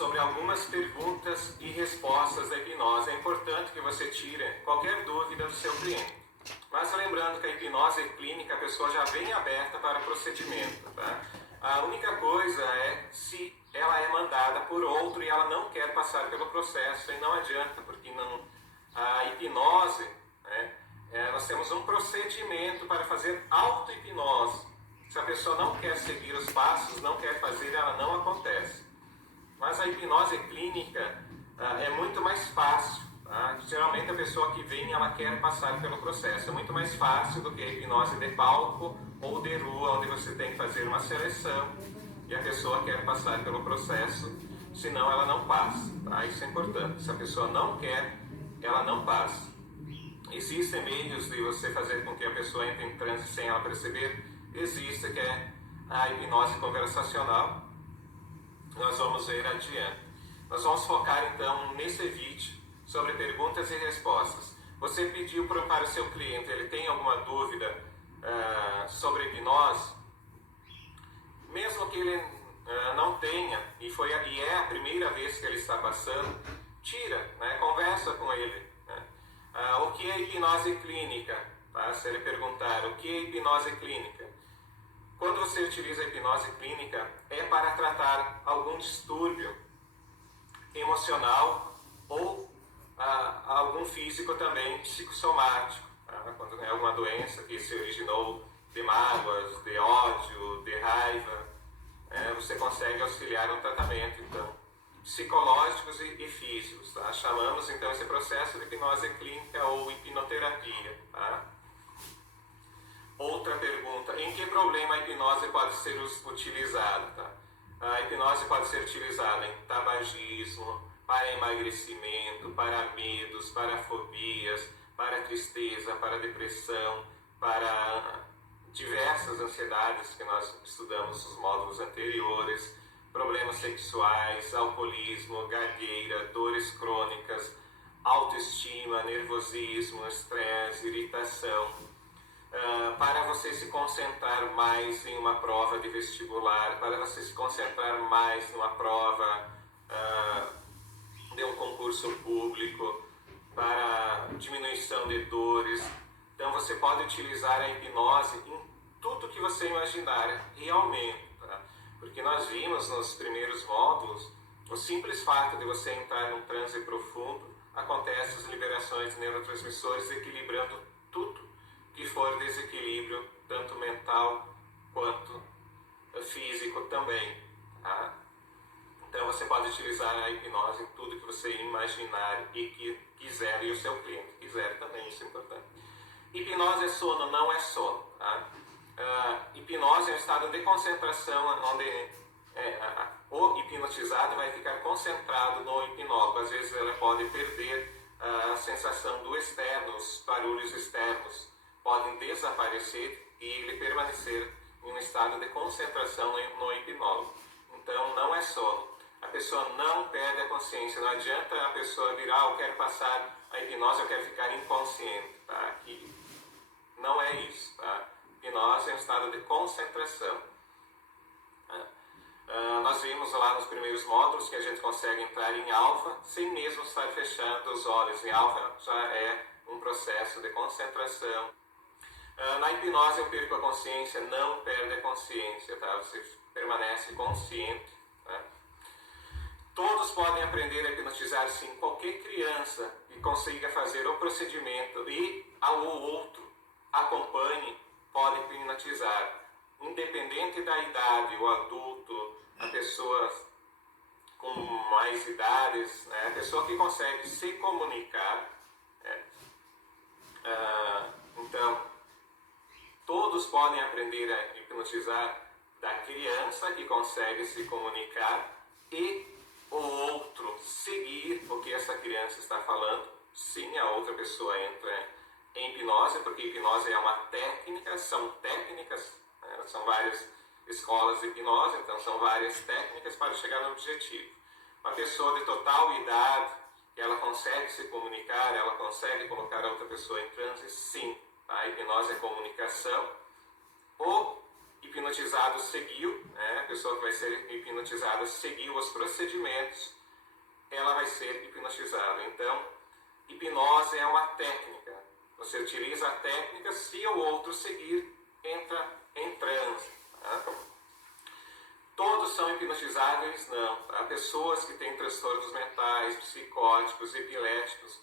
sobre algumas perguntas e respostas da hipnose. É importante que você tire qualquer dúvida do seu cliente. Mas lembrando que a hipnose clínica, a pessoa já vem aberta para o procedimento, tá? A única coisa é se ela é mandada por outro e ela não quer passar pelo processo, e não adianta, porque não, a hipnose, né, nós temos um procedimento para fazer auto-hipnose. Se a pessoa não quer seguir os passos, não quer fazer, ela não acontece. Mas a hipnose clínica é muito mais fácil. Tá? Geralmente a pessoa que vem, ela quer passar pelo processo. É muito mais fácil do que a hipnose de palco ou de rua, onde você tem que fazer uma seleção e a pessoa quer passar pelo processo, senão ela não passa. Tá? Isso é importante. Se a pessoa não quer, ela não passa. Existem meios de você fazer com que a pessoa entre em transe sem ela perceber. Existe, que é a hipnose conversacional. Nós vamos ver adiante. Nós vamos focar então nesse vídeo sobre perguntas e respostas. Você pediu para o seu cliente, ele tem alguma dúvida sobre hipnose? Mesmo que ele não tenha, e é a primeira vez que ele está passando, tira, né, conversa com ele. Né? O que é hipnose clínica? Tá? Se ele perguntar, o que é hipnose clínica? Quando você utiliza a hipnose clínica, é para tratar algum distúrbio emocional ou algum físico também, psicossomático. Tá? Quando é alguma doença que se originou de mágoas, de ódio, de raiva, você consegue auxiliar no tratamento, então, psicológicos e físicos. Tá? Chamamos então esse processo de hipnose clínica ou hipnoterapia. Tá? Outra pergunta, em que problema a hipnose pode ser utilizada? Tá? A hipnose pode ser utilizada em tabagismo, para emagrecimento, para medos, para fobias, para tristeza, para depressão, para diversas ansiedades que nós estudamos nos módulos anteriores, problemas sexuais, alcoolismo, gagueira, dores crônicas, autoestima, nervosismo, estresse, irritação. Para você se concentrar mais em uma prova de vestibular, para você se concentrar mais numa prova de um concurso público, para diminuição de dores. Então você pode utilizar a hipnose em tudo que você imaginar, realmente. Tá? Porque nós vimos nos primeiros módulos, o simples fato de você entrar num transe profundo, acontece as liberações de neurotransmissores equilibrando tudo que for desequilíbrio, tanto mental quanto físico também. Tá? Então você pode utilizar a hipnose em tudo que você imaginar e que quiser, e o seu cliente quiser também, isso é importante. Hipnose é sono, não é sono. Tá? Hipnose é um estado de concentração onde o hipnotizado vai ficar concentrado no hipnólogo. Às vezes ele pode perder a sensação do externo, os barulhos externos podem desaparecer e ele permanecer em um estado de concentração no hipnólogo. Então não é sono. A pessoa não perde a consciência. Não adianta a pessoa vir, eu quero passar a hipnose, eu quero ficar inconsciente. Tá? Que não é isso. Tá? Hipnose é um estado de concentração. Nós vimos lá nos primeiros módulos que a gente consegue entrar em alfa sem mesmo estar fechando os olhos. Em alfa já é um processo de concentração. Na hipnose eu perco a consciência, não perde a consciência, tá? Você permanece consciente. Tá? Todos podem aprender a hipnotizar, sim. Qualquer criança que consiga fazer o procedimento e ao outro acompanhe, pode hipnotizar. Independente da idade, o adulto, a pessoa com mais idades, né? A pessoa que consegue se comunicar. Então, todos podem aprender a hipnotizar, da criança que consegue se comunicar e o outro seguir o que essa criança está falando. Sim, a outra pessoa entra em hipnose, porque hipnose é uma técnica, são técnicas, né? São várias escolas de hipnose, então são várias técnicas para chegar no objetivo. Uma pessoa de total idade, que ela consegue se comunicar, ela consegue colocar a outra pessoa em transe, sim. A hipnose é comunicação. O hipnotizado seguiu, né? A pessoa que vai ser hipnotizada seguiu os procedimentos, ela vai ser hipnotizada. Então, hipnose é uma técnica. Você utiliza a técnica, se o outro seguir, entra em transe. Tá? Todos são hipnotizáveis? Não. Há pessoas que têm transtornos mentais, psicóticos, epiléticos.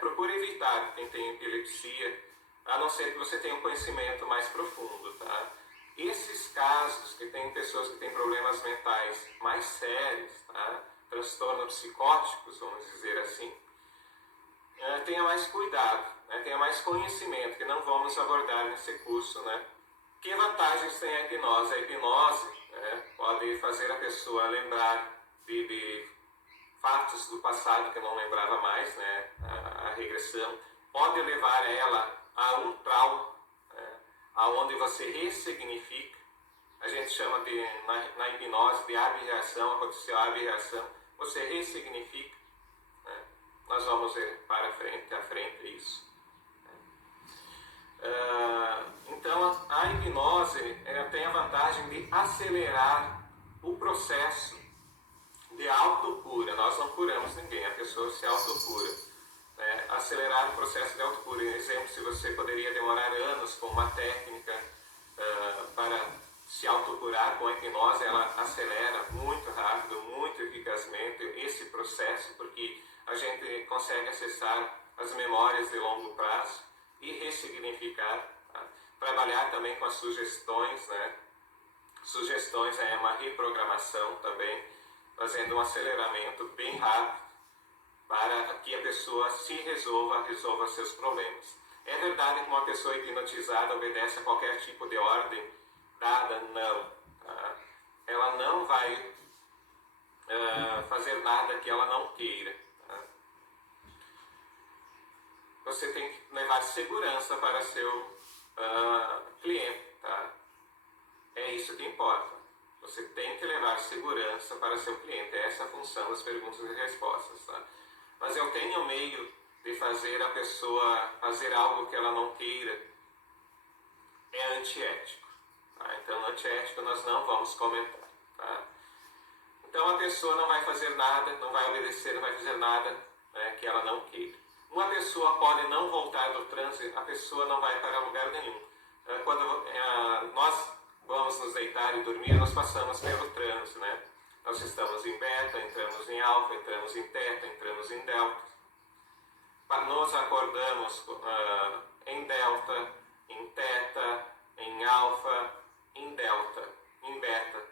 Procure evitar quem tem epilepsia, a não ser que você tenha um conhecimento mais profundo. Tá? Esses casos que tem pessoas que têm problemas mentais mais sérios, tá? Transtornos psicóticos, vamos dizer assim, tenha mais cuidado, né? Tenha mais conhecimento, que não vamos abordar nesse curso. Né? Que vantagens tem a hipnose? A hipnose pode fazer a pessoa lembrar de fatos do passado que não lembrava mais, né? A regressão. Pode levar ela a um trauma, aonde você ressignifica. A gente chama na hipnose de abreação, aconteceu a abreação, você ressignifica. Né? Nós vamos ver para frente isso. Então a hipnose tem a vantagem de acelerar o processo de autocura. Nós não curamos ninguém, a pessoa se autocura. Acelerar o processo de autocura. Por exemplo, se você poderia demorar anos com uma técnica para se autocurar com a hipnose, ela acelera muito rápido, muito eficazmente esse processo, porque a gente consegue acessar as memórias de longo prazo e ressignificar. Tá? Trabalhar também com as sugestões, né? Sugestões é uma reprogramação também, fazendo um aceleramento bem rápido para que a pessoa se resolva seus problemas. É verdade que uma pessoa hipnotizada obedece a qualquer tipo de ordem dada? Não. Tá? Ela não vai fazer nada que ela não queira. Tá? Você tem que levar segurança para seu cliente. Tá? É isso que importa. Você tem que levar segurança para seu cliente. Essa é a função das perguntas e respostas. Tá? Mas eu tenho meio de fazer a pessoa fazer algo que ela não queira. É antiético. Tá? Então, antiético nós não vamos comentar. Tá? Então, a pessoa não vai fazer nada, não vai obedecer, não vai fazer nada que ela não queira. Uma pessoa pode não voltar do transe, a pessoa não vai para lugar nenhum. Quando nós vamos nos deitar e dormir, nós passamos pelo transe, né? Nós estamos em beta, entramos em alfa, entramos em teta, entramos em delta. Nós acordamos em delta, em teta, em alfa, em delta, em beta.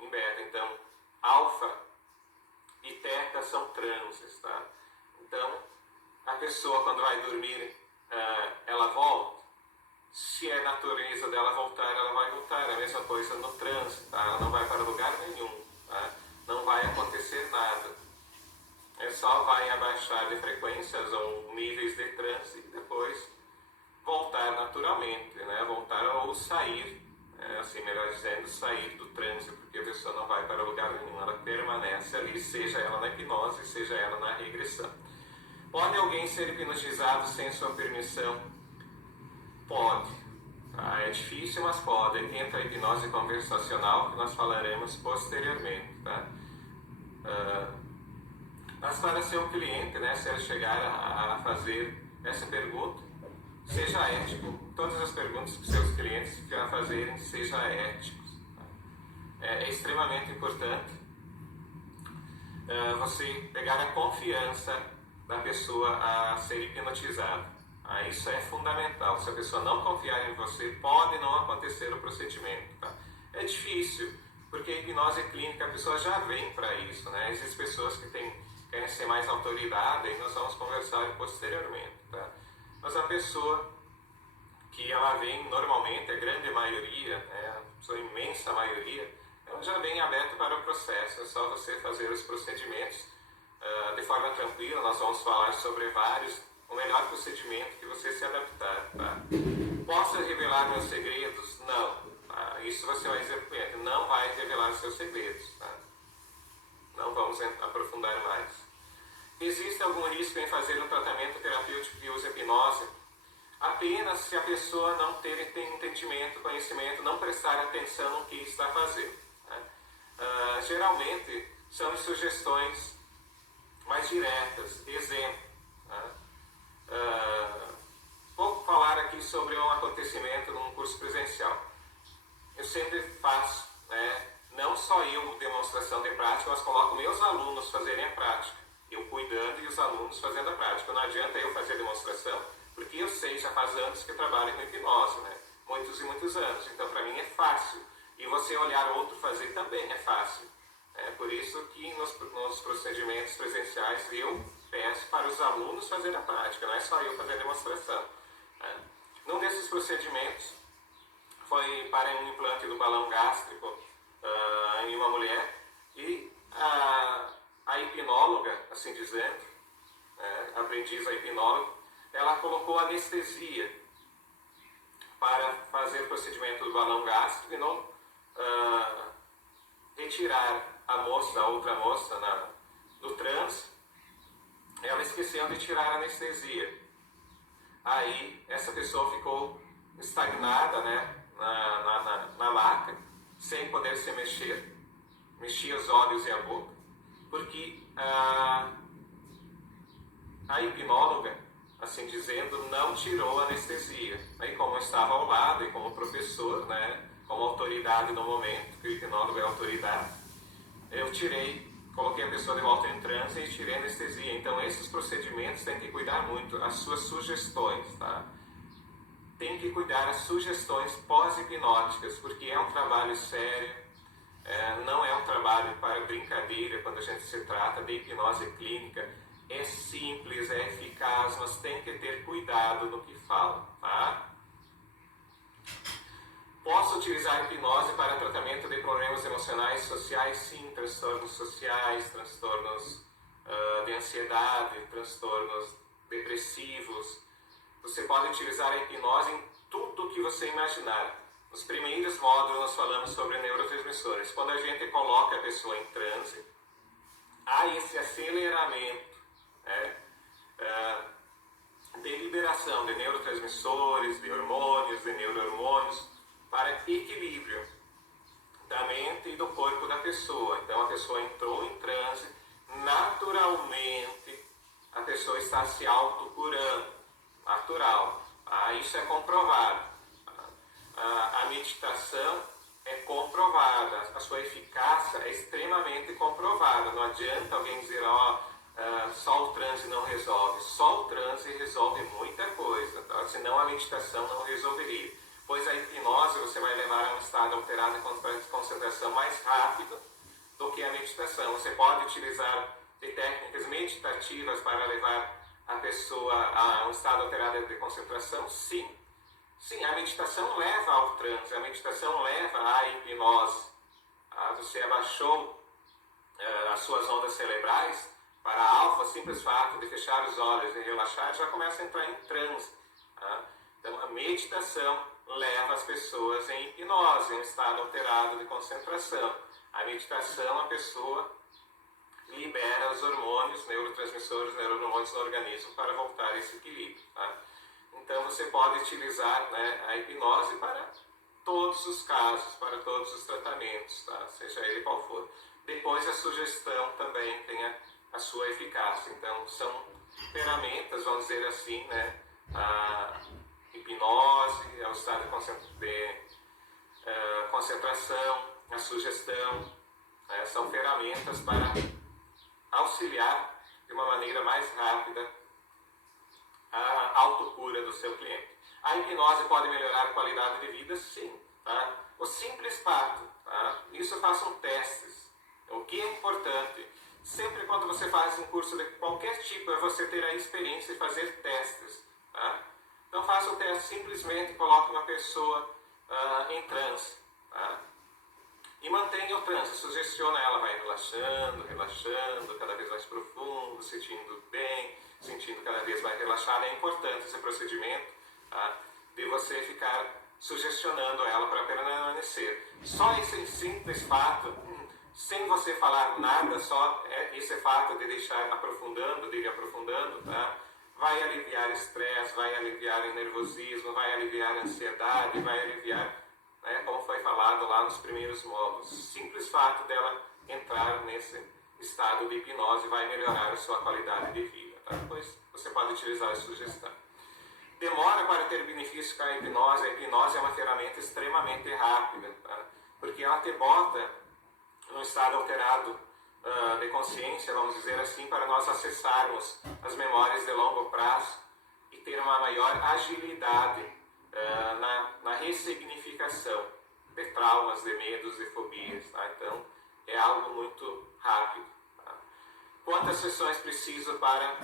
Em beta. Então, alfa e teta são transes. Tá? Então, a pessoa quando vai dormir, ela volta. Se é natureza dela voltar, ela vai voltar. É a mesma coisa no trânsito. Tá? Ela não vai para lugar nenhum. Tá? Não vai acontecer nada. Só vai abaixar de frequências ou níveis de transe e depois voltar naturalmente, né? Voltar ou sair, assim melhor dizendo, sair do transe, porque a pessoa não vai para lugar nenhum, ela permanece ali, seja ela na hipnose, seja ela na regressão. Pode alguém ser hipnotizado sem sua permissão? Pode. Tá? É difícil, mas pode. Entra a hipnose conversacional, que nós falaremos posteriormente. Tá? Mas para seu cliente, né, se ele chegar a fazer essa pergunta, seja ético. Todas as perguntas que seus clientes queiram fazerem, seja éticos. Tá? É extremamente importante você pegar a confiança da pessoa a ser hipnotizada. Isso é fundamental. Se a pessoa não confiar em você, pode não acontecer o procedimento. Tá? É difícil, porque a hipnose clínica, a pessoa já vem para isso. Né? Existem pessoas que querem ser mais autoridade, e nós vamos conversar posteriormente. Tá? Mas a pessoa que ela vem normalmente, a grande maioria, a sua imensa maioria, ela já vem aberta para o processo. É só você fazer os procedimentos de forma tranquila. Nós vamos falar sobre vários, o melhor procedimento que você se adaptar. Tá? Posso revelar meus segredos? Não. Tá? Isso você vai dizer para o cliente, não vai revelar seus segredos. Tá? Não vamos aprofundar mais. Existe algum risco em fazer um tratamento terapêutico que usa hipnose? apenas se a pessoa não ter entendimento, conhecimento, não prestar atenção no que está fazendo. Né? Geralmente são sugestões mais diretas, exemplo. Né? Vou falar aqui sobre um acontecimento num curso presencial. Eu sempre faço, né, não só eu demonstração de prática, mas coloco meus alunos fazerem a prática. Eu cuidando e os alunos fazendo a prática. Não adianta eu fazer a demonstração, porque eu sei, já faz anos que eu trabalho com hipnose, né? Muitos e muitos anos. Então, para mim é fácil. E você olhar outro fazer também é fácil. É por isso que nos procedimentos presenciais eu peço para os alunos fazer a prática, não é só eu fazer a demonstração. Né? Num desses procedimentos, foi para um implante do balão gástrico em uma mulher, e a hipnóloga, assim dizendo, a aprendiz a hipnóloga, ela colocou anestesia para fazer o procedimento do balão gástrico e não retirar a outra moça do transe. Ela esqueceu de tirar a anestesia. Aí essa pessoa ficou estagnada, né, na maca, sem poder se mexer, mexia os olhos e a boca, porque a hipnóloga, assim dizendo, não tirou a anestesia. Aí, como eu estava ao lado e como professor, né, como autoridade no momento, que o hipnólogo é autoridade, eu coloquei a pessoa de volta em transe e tirei a anestesia. Então, esses procedimentos tem que cuidar muito, as suas sugestões, tá? Tem que cuidar das sugestões pós-hipnóticas, porque é um trabalho sério, não é um trabalho para brincadeira quando a gente se trata de hipnose clínica. É simples, é eficaz, mas tem que ter cuidado no que fala, tá? Posso utilizar a hipnose para tratamento de problemas emocionais sociais? Sim, transtornos sociais, transtornos de ansiedade, transtornos depressivos. Você pode utilizar a hipnose em tudo o que você imaginar. Nos primeiros módulos nós falamos sobre neurotransmissores. Quando a gente coloca a pessoa em transe, há esse aceleramento de liberação de neurotransmissores, de hormônios, de neurohormônios, para equilíbrio da mente e do corpo da pessoa. Então a pessoa entrou em transe, naturalmente a pessoa está se autocurando. Natural. Isso é comprovado. A meditação é comprovada, a sua eficácia é extremamente comprovada. Não adianta alguém dizer, só o transe não resolve. Só o transe resolve muita coisa, tá? Senão a meditação não resolveria. Pois a hipnose você vai levar a um estado alterado de concentração mais rápido do que a meditação. Você pode utilizar de técnicas meditativas para levar a pessoa a um estado alterado de concentração? Sim. Sim, a meditação leva ao transe, a meditação leva à hipnose. Você abaixou as suas ondas cerebrais para alfa, simples fato de fechar os olhos e relaxar, já começa a entrar em transe. Então a meditação leva as pessoas em hipnose, em um estado alterado de concentração. A meditação, a pessoa libera os hormônios, neurotransmissores, neurohormônios no organismo para voltar a esse equilíbrio. Tá? Então você pode utilizar, né, a hipnose para todos os casos, para todos os tratamentos, tá? Seja ele qual for. Depois a sugestão também tem a sua eficácia. Então são ferramentas, vamos dizer assim, né? A hipnose, o estado de concentração, a sugestão, são ferramentas para auxiliar de uma maneira mais rápida a autocura do seu cliente. A hipnose pode melhorar a qualidade de vida? Sim. Tá? O simples fato, tá? Isso façam testes. O que é importante, sempre quando você faz um curso de qualquer tipo, é você ter a experiência de fazer testes. Tá? Então faça o teste, simplesmente coloque uma pessoa em transe. Tá? E mantenha o transe, sugestiona ela, vai relaxando, relaxando, cada vez mais profundo, sentindo bem, sentindo cada vez mais relaxada. É importante esse procedimento, tá? De você ficar sugestionando ela para permanecer. Só esse simples fato, sem você falar nada, só esse fato de deixar aprofundando, tá? vai aliviar estresse, vai aliviar o nervosismo, vai aliviar a ansiedade, vai aliviar, né, como foi falado lá nos primeiros módulos. O simples fato dela entrar nesse estado de hipnose vai melhorar a sua qualidade de vida. Tá? Depois você pode utilizar a sugestão. Demora para ter benefício com a hipnose. A hipnose é uma ferramenta extremamente rápida, tá? Porque ela te bota num estado alterado de consciência, vamos dizer assim, para nós acessarmos as memórias de longo prazo e ter uma maior agilidade na ressignificação de traumas, de medos, de fobias. Tá? Então, é algo muito rápido. Tá? Quantas sessões preciso para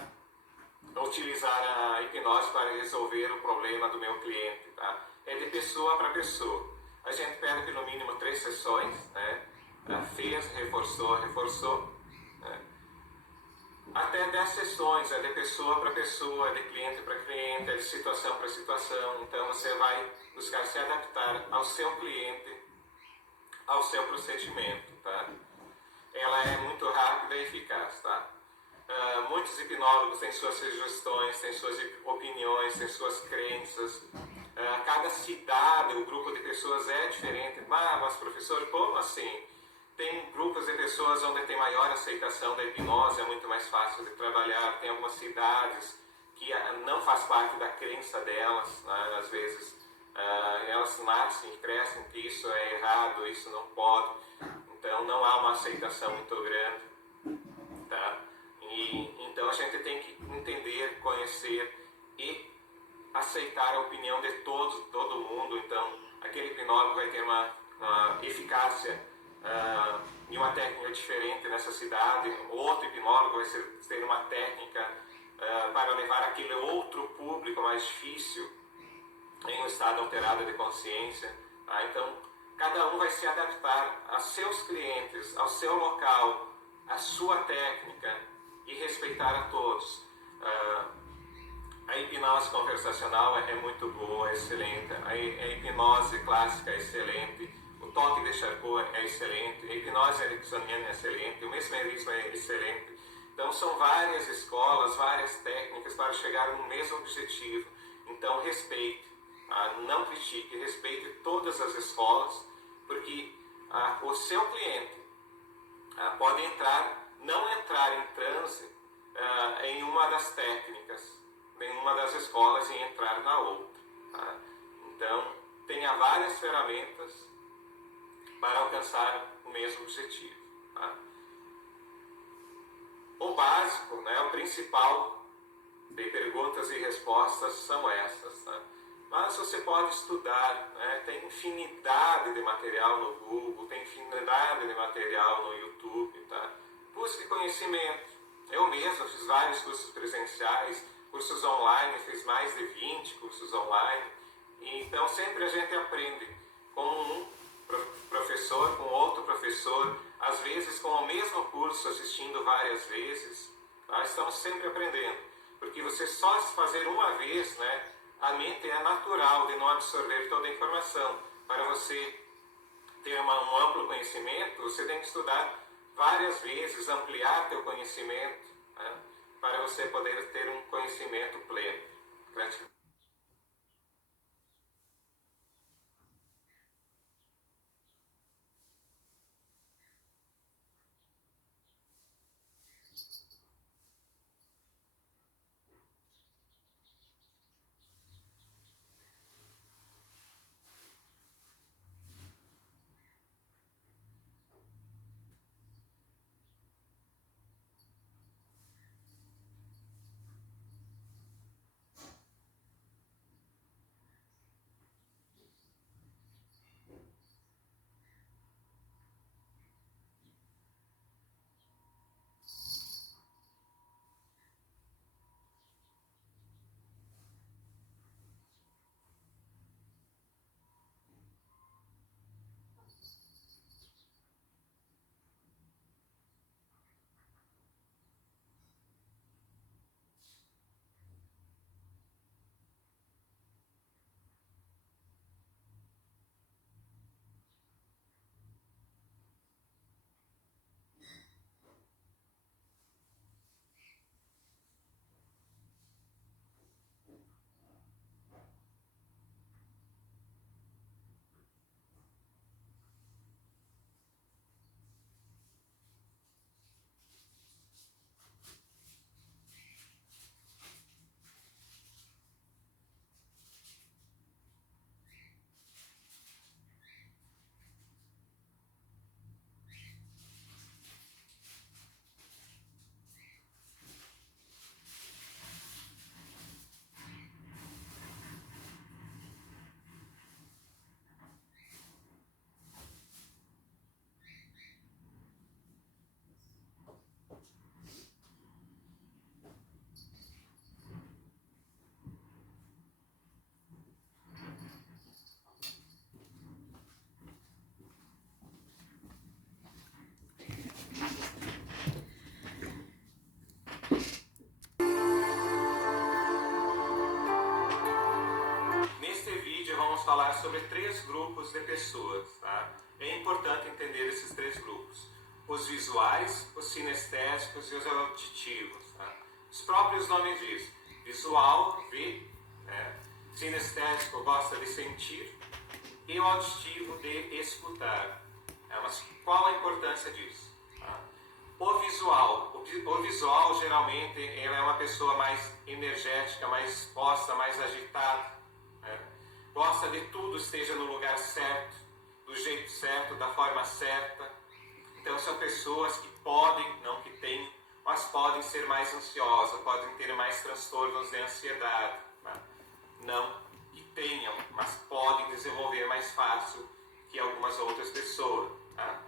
utilizar a hipnose para resolver o problema do meu cliente? Tá? É de pessoa para pessoa. A gente pede pelo mínimo 3 sessões, né? Fez, reforçou, né? Até 10 sessões, é de pessoa para pessoa, é de cliente para cliente, é de situação para situação. Então você vai buscar se adaptar ao seu cliente, ao seu procedimento, tá? Ela é muito rápida e eficaz, tá? Muitos hipnólogos têm suas sugestões, têm suas opiniões, têm suas crenças. Cada cidade, o grupo de pessoas é diferente. Mas professor, como assim? Tem grupos de pessoas onde tem maior aceitação da hipnose, é muito mais fácil de trabalhar. Tem algumas cidades que não faz parte da crença delas, né? Às vezes elas nascem e crescem que isso é errado, isso não pode. Então não há uma aceitação muito grande, tá? Então a gente tem que entender, conhecer e aceitar a opinião de todo mundo. Então aquele hipnólogo vai ter uma eficácia e uma técnica diferente nessa cidade, outro hipnólogo vai ter uma técnica para levar aquele outro público mais difícil em um estado alterado de consciência. Tá? Então cada um vai se adaptar a seus clientes, ao seu local, à sua técnica e respeitar a todos. A hipnose conversacional é muito boa, é excelente. A hipnose clássica é excelente. O toque de Charcot é excelente. A hipnose ericksoniana é excelente. O mesmerismo é excelente. Então são várias escolas, várias técnicas para chegar no mesmo objetivo. Então respeite, não critique, respeite todas as escolas, porque o seu cliente pode não entrar em transe em uma das técnicas, em uma das escolas e entrar na outra. Tá? Então, tenha várias ferramentas para alcançar o mesmo objetivo. Tá? O básico, né, o principal de perguntas e respostas são essas. Tá? Mas você pode estudar, né? Tem infinidade de material no Google, tem infinidade de material no YouTube. Tá? Busque conhecimento. Eu mesmo fiz vários cursos presenciais, cursos online, fiz mais de 20 cursos online. Então sempre a gente aprende com um professor, com outro professor, às vezes com o mesmo curso, assistindo várias vezes. Tá? Estamos sempre aprendendo, porque você só fazer uma vez, né, a mente é natural de não absorver toda a informação. Para você ter um amplo conhecimento, você tem que estudar várias vezes, ampliar teu conhecimento, né, para você poder ter um conhecimento pleno. Gratidão. falar sobre 3 grupos de pessoas. Tá? É importante entender esses 3 grupos. Os visuais, os sinestésicos e os auditivos. Tá? Os próprios nomes dizem. Visual, vê. Né? Sinestésico gosta de sentir. E o auditivo de escutar. Mas qual a importância disso? Tá? O visual geralmente ele é uma pessoa mais energética, mais exposta, mais agitada. Né? Gosta de tudo esteja no lugar certo, do jeito certo, da forma certa. Então são pessoas que podem, não que têm, mas podem ser mais ansiosas, podem ter mais transtornos de ansiedade. Né? Não que tenham, mas podem desenvolver mais fácil que algumas outras pessoas. Tá?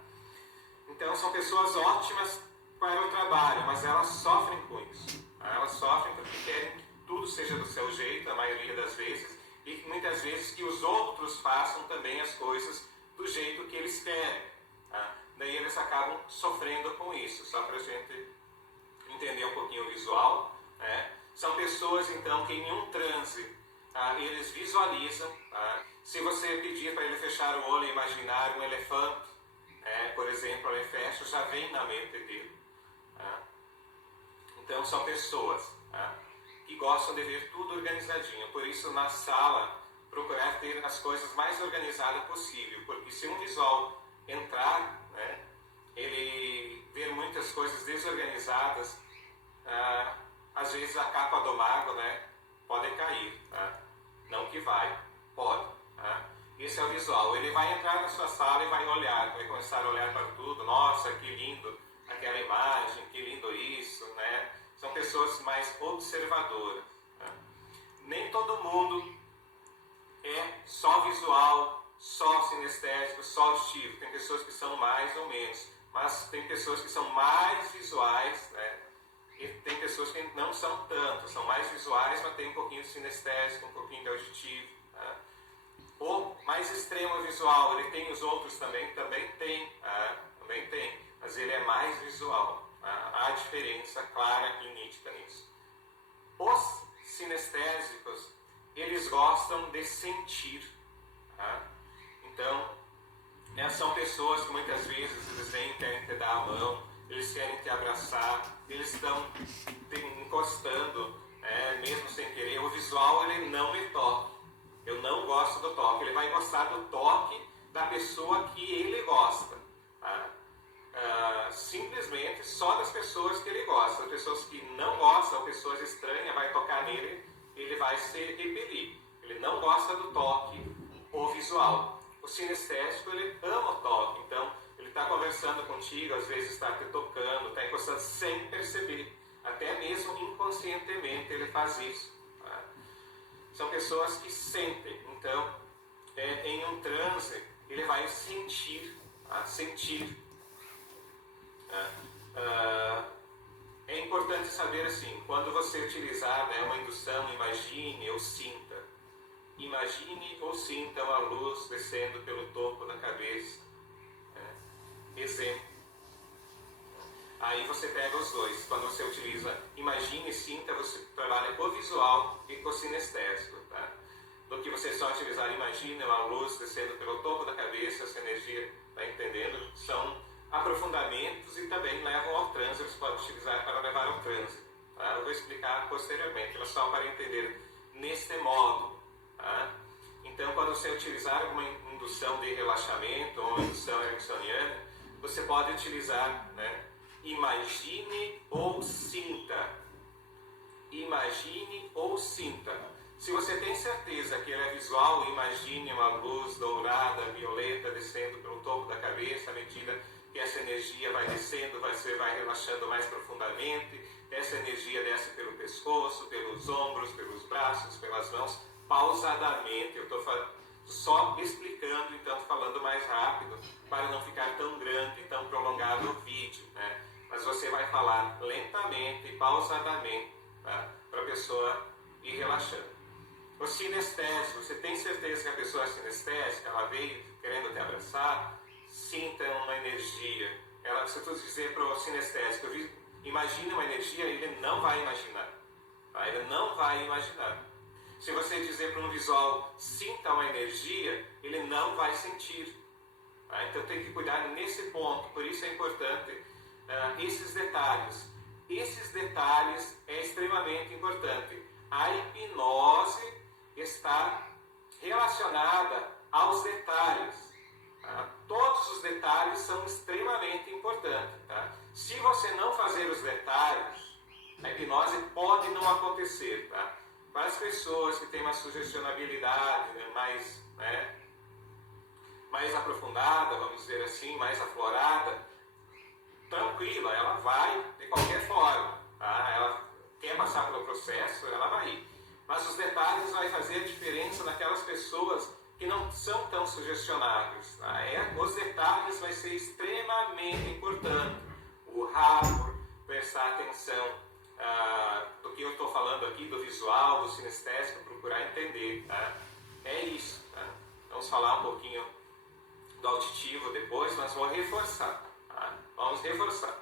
Então são pessoas ótimas para o trabalho, mas elas sofrem com isso. Tá? Elas sofrem porque querem que tudo seja do seu jeito, a maioria das vezes, e muitas vezes que os outros façam também as coisas do jeito que eles querem. Tá? Daí eles acabam sofrendo com isso, só para a gente entender um pouquinho o visual. Né? São pessoas então que em um transe eles visualizam. Tá? Se você pedir para ele fechar o olho e imaginar um elefante, por exemplo, ele fecha, já vem na mente dele. Tá? Então são pessoas que gostam de ver tudo organizadinho. Por isso na sala procurar ter as coisas mais organizadas possível, porque se um visual entrar, né, ele ver muitas coisas desorganizadas, às vezes a capa do mago, né, pode cair. Tá? Não que vai, pode. Tá? Esse é o visual. Ele vai entrar na sua sala e vai olhar, vai começar a olhar para tudo. Nossa, que lindo aquela imagem, que lindo isso, né? São pessoas mais observadoras. Tá? Nem todo mundo é só visual, só sinestésico, só auditivo. Tem pessoas que são mais ou menos, mas tem pessoas que são mais visuais, né? E tem pessoas que não são tanto, são mais visuais, mas tem um pouquinho de sinestésico, um pouquinho de auditivo. Tá? O mais extremo visual, ele tem os outros também tem, mas ele é mais visual. Tá? Há diferença clara e nítida nisso. Os sinestésicos, eles gostam de sentir. Tá? Então, são pessoas que muitas vezes eles vêm e querem te dar a mão, eles querem te abraçar, eles estão te encostando, mesmo sem querer. O visual, ele não me toca. Eu não gosto do toque. Ele vai gostar do toque da pessoa que ele gosta. Tá? Simplesmente só das pessoas que ele gosta. As pessoas que não gostam, pessoas estranhas, vai tocar nele, ele vai se repelir. Ele não gosta do toque ou visual. O sinestésico, ele ama o toque. Então, ele está conversando contigo, às vezes está te tocando, está encostando sem perceber. Até mesmo inconscientemente ele faz isso. Tá? São pessoas que sentem. Então, em um transe, ele vai sentir. Tá? Sentir. É importante saber assim, quando você utilizar uma indução, imagine ou sinta. Imagine ou sinta uma luz descendo pelo topo da cabeça. Exemplo. Aí você pega os dois. Quando você utiliza imagine e sinta, você trabalha com o visual e com o sinestésico. Tá? Do que você só utilizar imagine uma luz descendo pelo topo da cabeça, essa energia, tá entendendo? São aprofundamentos e também levam ao transe. Você pode utilizar para levar ao transe. Tá? Eu vou explicar posteriormente, mas só para entender neste modo. Tá? Então, quando você utilizar uma indução de relaxamento ou uma indução ericksoniana, você pode utilizar, imagine ou sinta. Imagine ou sinta. Se você tem certeza que ele é visual, imagine uma luz dourada, violeta, descendo pelo topo da cabeça, à medida que essa energia vai descendo, você vai relaxando mais profundamente. Essa energia desce pelo pescoço, pelos ombros, pelos braços, pelas mãos, pausadamente. Eu estou só explicando, então falando mais rápido, para não ficar tão grande e tão prolongado o vídeo. Né? Mas você vai falar lentamente e pausadamente, tá? Para a pessoa ir relaxando. O sinestésico, você tem certeza que a pessoa é sinestésica, ela veio querendo te abraçar? Sinta uma energia. Se tu dizer para o sinestésico, imagine uma energia, ele não vai imaginar. Tá? Ele não vai imaginar. Se você dizer para um visual, sinta uma energia, ele não vai sentir. Tá? Então tem que cuidar nesse ponto, por isso é importante esses detalhes. Esses detalhes é extremamente importante. A hipnose está relacionada aos detalhes. Tá? Todos os detalhes são extremamente importantes. Tá? Se você não fazer os detalhes, a hipnose pode não acontecer. Tá? Para as pessoas que têm uma sugestionabilidade mais aprofundada, vamos dizer assim, mais aflorada, tranquila, ela vai de qualquer forma. Tá? Ela quer passar pelo processo, ela vai ir. Mas os detalhes vai fazer a diferença naquelas pessoas que não são tão sugestionáveis. Tá? Os detalhes vai ser extremamente importante. O rápido, prestar atenção do que eu estou falando aqui, do visual, do sinestésico, procurar entender. Tá? É isso. Tá? Vamos falar um pouquinho do auditivo depois, mas vou reforçar. Tá? Vamos reforçar.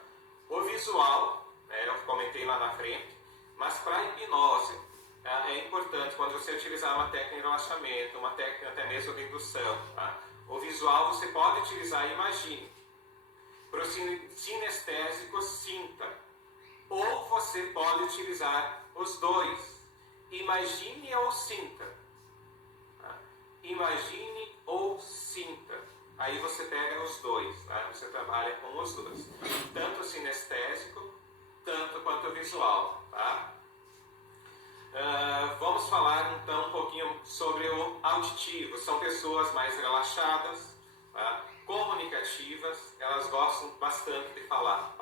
O visual, eu comentei lá na frente, mas para a hipnose é importante quando você utilizar uma técnica de relaxamento, uma técnica até mesmo de indução. Tá? O visual você pode utilizar imagine. Para o sinestésico, sinta. Ou você pode utilizar os dois. Imagine ou sinta. Tá? Imagine ou sinta. Aí você pega os dois. Tá? Você trabalha com os dois. Tanto o sinestésico, tanto quanto o visual. Tá? Vamos falar então um pouquinho sobre o auditivo. São pessoas mais relaxadas, tá? Comunicativas, elas gostam bastante de falar.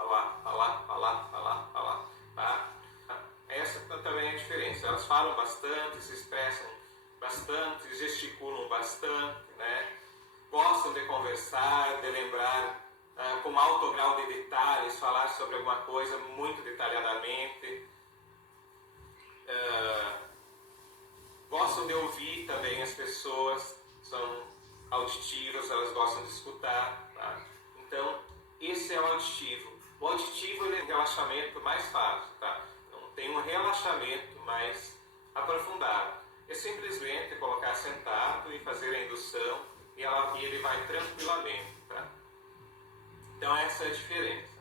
Tá? Essa também é a diferença. Elas falam bastante, se expressam bastante, gesticulam bastante, né? Gostam de conversar, de lembrar com alto grau de detalhes, falar sobre alguma coisa muito detalhadamente. Gostam de ouvir também as pessoas, são auditivas, elas gostam de escutar. Tá? Então, esse é o auditivo. O auditivo é um relaxamento mais fácil. Tá? Então, tem um relaxamento mais aprofundado. É simplesmente colocar sentado e fazer a indução e ele vai tranquilamente. Tá? Então, essa é a diferença.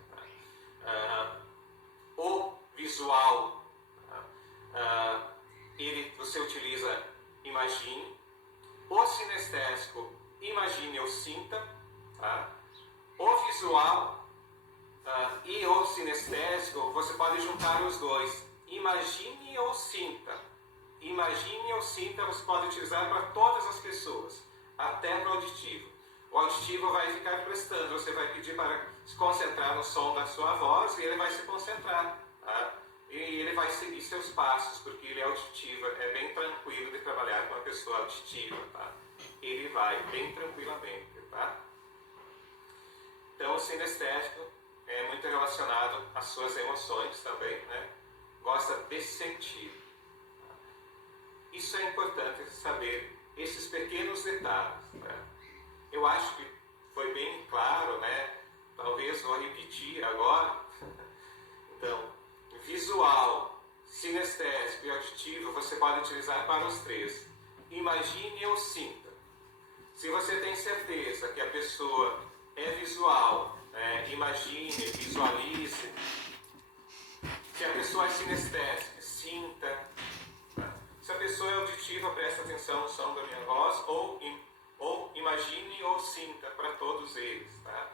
Tá? O visual, você utiliza imagine. O sinestésico, imagine ou sinta. Tá? O visual e o sinestésico, você pode juntar os dois. Imagine ou sinta. Imagine ou sinta, você pode utilizar para todas as pessoas, até para o auditivo. O auditivo vai ficar prestando, você vai pedir para se concentrar no som da sua voz e ele vai se concentrar. Tá? E ele vai seguir seus passos, porque ele é auditivo, é bem tranquilo de trabalhar com uma pessoa auditiva. Tá? Ele vai bem tranquilamente. Tá? Então o sinestésico é muito relacionado às suas emoções também, né? Gosta de sentir. Tá? Isso é importante saber, esses pequenos detalhes. Tá? Eu acho que foi bem claro, né? Talvez vou repetir agora. Então, visual, sinestésico e auditivo você pode utilizar para os três. Imagine ou sinta. Se você tem certeza que a pessoa é visual, imagine, visualize. Se a pessoa é sinestésica, sinta. Se a pessoa é auditiva, presta atenção no som da minha voz, ou imagine ou sinta para todos eles. Tá?